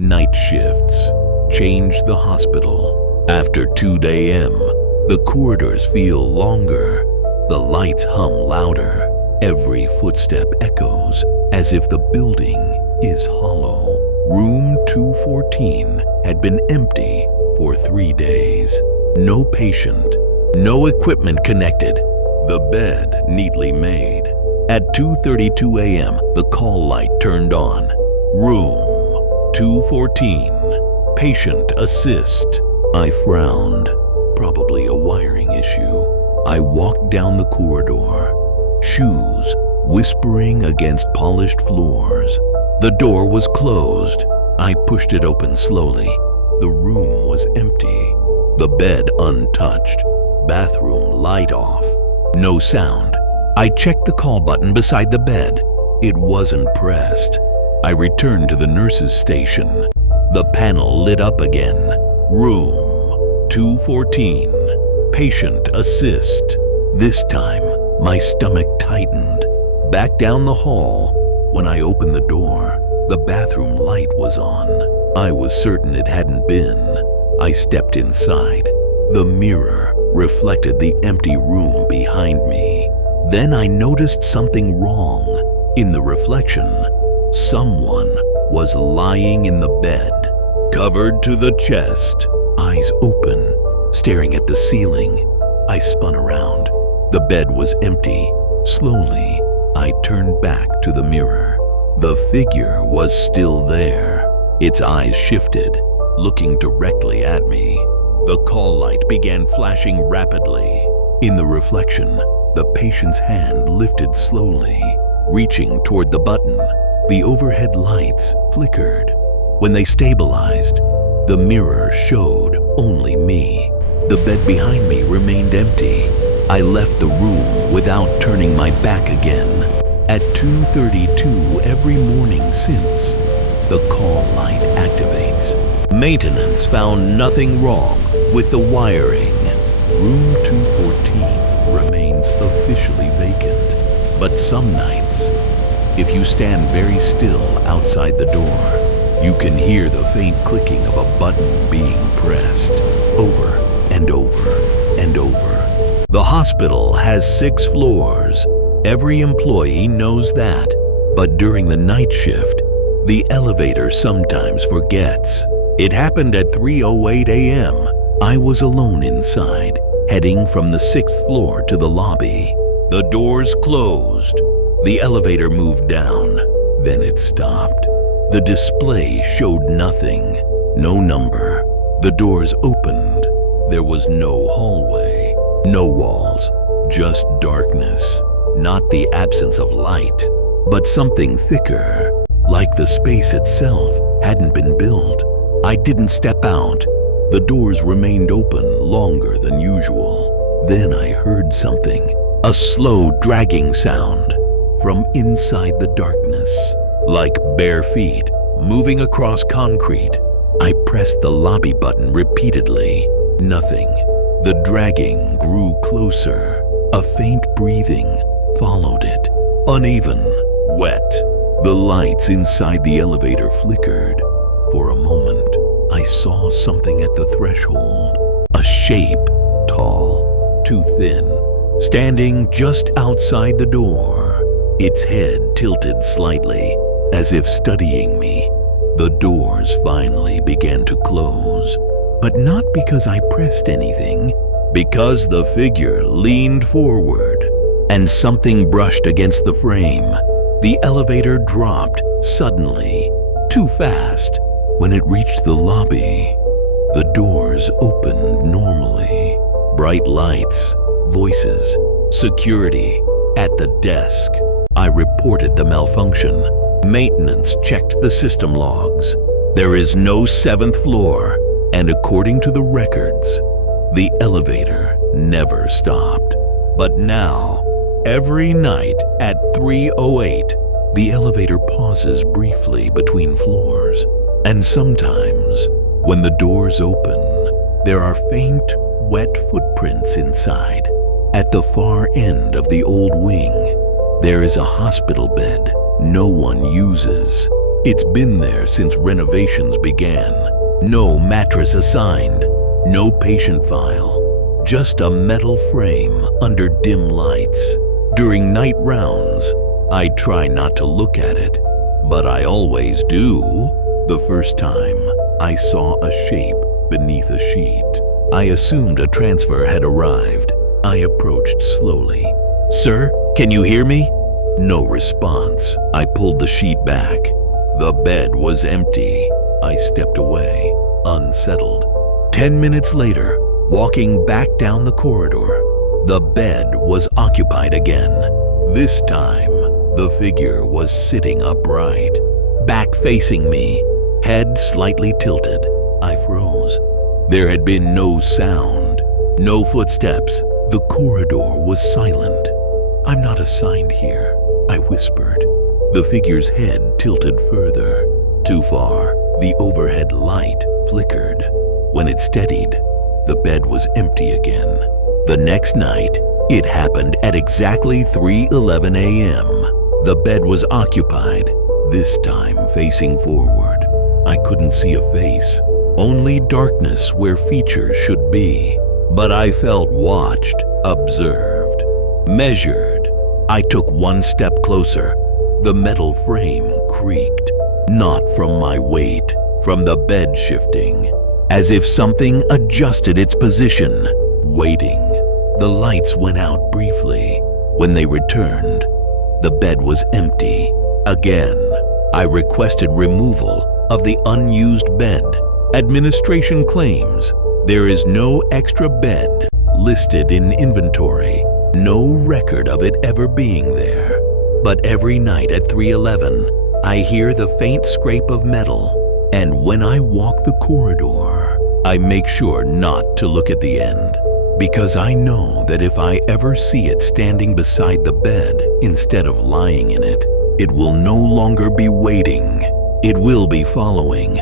Night shifts change the hospital. After 2 a.m., the corridors feel longer. The lights hum louder. Every footstep echoes as if the building is hollow. Room 214 had been empty for 3 days. No patient, no equipment connected. The bed neatly made. At 2:32 a.m., the call light turned on. Room 214. Patient assist. I frowned. Probably a wiring issue. I walked down the corridor. Shoes whispering against polished floors. The door was closed. I pushed it open slowly. The room was empty. The bed untouched. Bathroom light off. No sound. I checked the call button beside the bed. It wasn't pressed. I returned to the nurse's station. The panel lit up again. Room 214. Patient assist. This time, my stomach tightened. Back down the hall. When I opened the door, the bathroom light was on. I was certain it hadn't been. I stepped inside. The mirror reflected the empty room behind me. Then I noticed something wrong. In the reflection, someone was lying in the bed, covered to the chest, eyes open, staring at the ceiling. I spun around. The bed was empty. Slowly, I turned back to the mirror. The figure was still there. Its eyes shifted, looking directly at me. The call light began flashing rapidly. In the reflection, the patient's hand lifted slowly, reaching toward the button. The overhead lights flickered. When they stabilized, the mirror showed only me. The bed behind me remained empty. I left the room without turning my back again. At 2:32 every morning since, the call light activates. Maintenance found nothing wrong with the wiring. Room 214 remains officially vacant. But some nights, if you stand very still outside the door, you can hear the faint clicking of a button being pressed over and over and over. The hospital has 6 floors. Every employee knows that. But during the night shift, the elevator sometimes forgets. It happened at 3:08 a.m. I was alone inside, heading from the 6th floor to the lobby. The doors closed. The elevator moved down. Then it stopped. The display showed nothing. No number. The doors opened. There was no hallway, no walls, just darkness. Not the absence of light, but something thicker, like the space itself hadn't been built. I didn't step out. The doors remained open longer than usual. Then I heard something, a slow dragging sound from inside the darkness, like bare feet moving across concrete. I pressed the lobby button repeatedly. Nothing. The dragging grew closer. A faint breathing followed it. Uneven, wet. The lights inside the elevator flickered. For a moment, I saw something at the threshold. A shape, tall, too thin, standing just outside the door. Its head tilted slightly, as if studying me. The doors finally began to close, but not because I pressed anything, because the figure leaned forward and something brushed against the frame. The elevator dropped suddenly, too fast. When it reached the lobby, the doors opened normally. Bright lights, voices, security at the desk. I reported the malfunction. Maintenance checked the system logs. There is no 7th floor, and according to the records, the elevator never stopped. But now, every night at 3:08, the elevator pauses briefly between floors. And sometimes, when the doors open, there are faint, wet footprints inside. At the far end of the old wing, there is a hospital bed no one uses. It's been there since renovations began. No mattress assigned, no patient file, just a metal frame under dim lights. During night rounds, I try not to look at it, but I always do. The first time, I saw a shape beneath a sheet. I assumed a transfer had arrived. I approached slowly. "Sir, can you hear me?" No response. I pulled the sheet back. The bed was empty. I stepped away, unsettled. 10 minutes later, walking back down the corridor, the bed was occupied again. This time, the figure was sitting upright, back facing me, head slightly tilted. I froze. There had been no sound, no footsteps. The corridor was silent. "I'm not assigned here," I whispered. The figure's head tilted further. Too far, the overhead light flickered. When it steadied, the bed was empty again. The next night, it happened at exactly 3:11 a.m. The bed was occupied, this time facing forward. I couldn't see a face, only darkness where features should be. But I felt watched, observed, measured. I took one step closer. The metal frame creaked, not from my weight, from the bed shifting, as if something adjusted its position, waiting. The lights went out briefly. When they returned, the bed was empty. Again, I requested removal of the unused bed. Administration claims there is no extra bed listed in inventory, no record of it ever being there. But every night at 3:11, I hear the faint scrape of metal, and when I walk the corridor, I make sure not to look at the end, because I know that if I ever see it standing beside the bed instead of lying in it, it will no longer be waiting. It will be following,